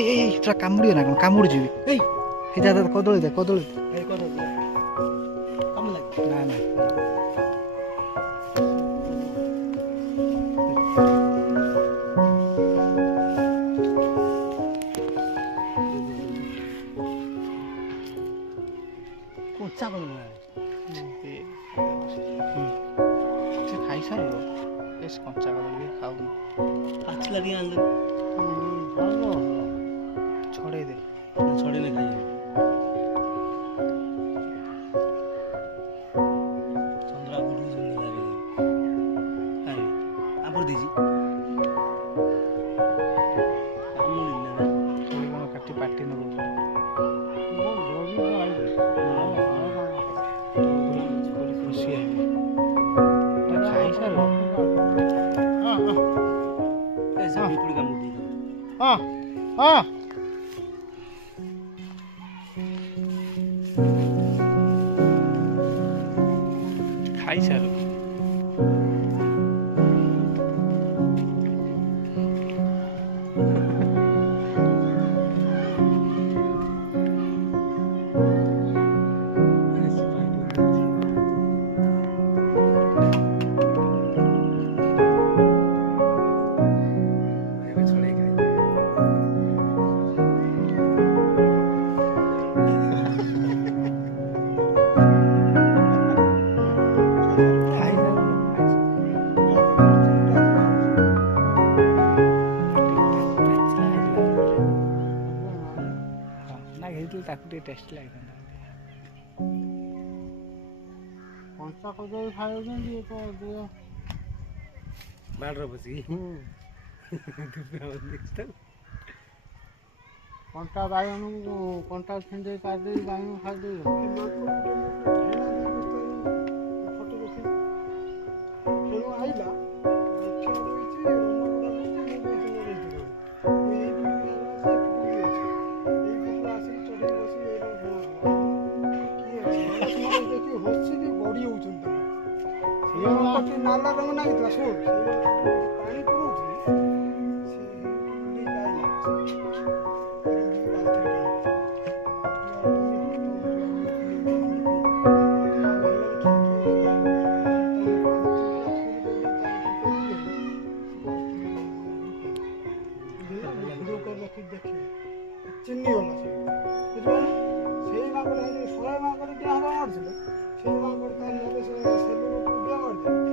ଏଇଟା କାମୁଡ଼ିବ ନା କଣ? କାମୁଡ଼ି ଯିବି। ଏଇ ଦାଦା କଦଳୀ ଦେ, କଦଳୀ ନା ନା କଞ୍ଚା କଦଳୀ ସେ ଖାଇସାରିବ। ବେଶ କଞ୍ଚା କଦଳୀ ବି ଖାଉନି। ପାଚିଲା ଟିକେ ଆଣିଲେ ଛଡ଼େଇ ଦେ। ଛଡ଼େଇଲେ ଖାଇବ। ଚନ୍ଦ୍ରା ବୁଢୁଛନ୍ତି ଆମ୍ବର ଦେଇଛି କାଟି ପାଟି ନବ ଖୁସି ହେବି। ଖାଇସାରିବ। ହଁ ହଁ ଖାଇସାରୁ। ତାକୁ ଟିକେ ଟେଷ୍ଟ ଲାଗିଥାନ୍ତା। କଞ୍ଚା କଦଳୀ ଖାଇଛନ୍ତି ବାଡ଼ରେ ବସିକି କଣ୍ଟା ବାଇଗଣକୁ କଣ୍ଟା ଛିଣ୍ଡେଇ କାଟିଦେଇ ବାଇଗଣ ଖାଇଦେଇ ଆଇଲା ନାଲା ରଙ୍ଗ ନାଗିଥିଲା ଶୁଣ ପାଣି ପୁରଉଥିଲି ଚିନି ଗଲା ବୁଝିପାରିଲ ସେଇ ମାଙ୍କଡ ଶହେ ମାଙ୍କଡ ଡିଆ ହବା ମାରୁଥିଲେ ସେଇ ମାଙ୍କଡ ତା ନେଲେ ସେ ସେଲୁକୁ ଡିଆ ମାରିଦେଲେ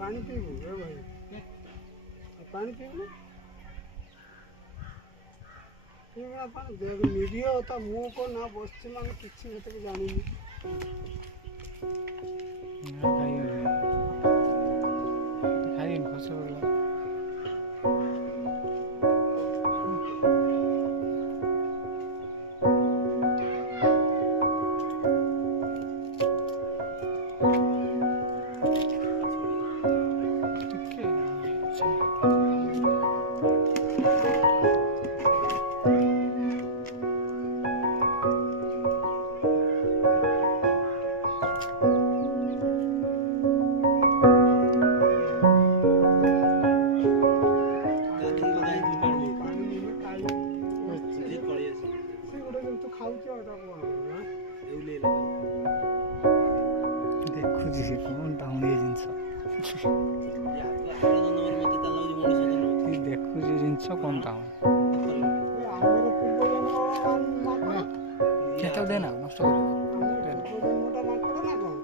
ପାଣି ପିଇବୁ ଏ ଭାଇ ପାଣି ପିଇବୁ ପିଇବୁ ପାଣି ଦେଖ ନିରୀହ ତା ମୁଁ କଣ ନା ବସିଛି ମାନେ କିଛି ସେତିକି ଜାଣିନି ଖାଇନି ଖସ Thank you. ଖାଉଛ ଏଟା କଣ କରିବ? ଏଉଲେ ଏଲେ ଦେଖୁଛି ସେ କ'ଣ ଟାଉନ ଏ ଜିନିଷ ଆଗ ଜନ୍ମରେ ମତେ ତା ଲାଗୁଛି ମଣିଷ ଜନ୍ମ ସେ ଦେଖୁଛି ଜିନିଷ କ'ଣ ଟାଉନ ଆମର ପୂର୍ବଜନ୍ମ ମାଙ୍କଡ଼ କେତେ ଦେନା ନଷ୍ଟ କରିବ ଆମର ପୂର୍ବଜନ୍ମଟା ମାଙ୍କଡ଼ ନା କଣ?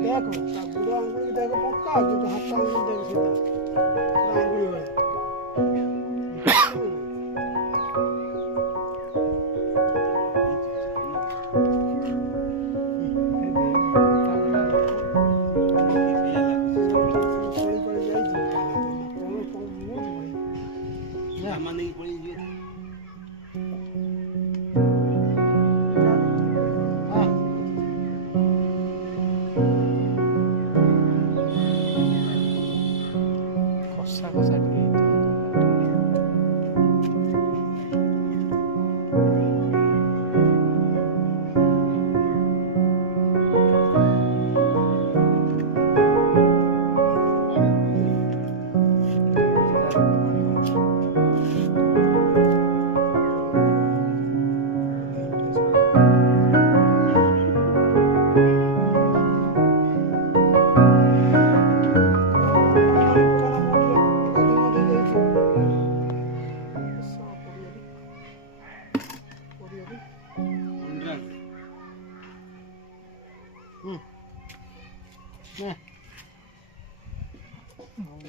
ଦେଖ ତା ବୁଢ଼ା ଆଙ୍ଗୁଳି ଦେଖ ପକ୍କା କିନ୍ତୁ ହାତ ଆଙ୍ଗୁଳି ଦେଖ ସିଧା ପୁରା ଆଙ୍ଗୁଳି ଭଳିଆ। ପଳି ପଳି ଯାଇଛି କଣ କଣ ବହୁତ ବଢ଼ିଆ। ସାମାନ ନେଇକି ପଳେଇ ଯିବେ ହଁ କଷା କଷା ଟିକେ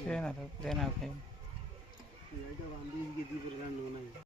ଦେନା ଦେନା ଏଇଟା ବାନ୍ଧି ଦି ପରେ ଜାଣିବ ନାହିଁ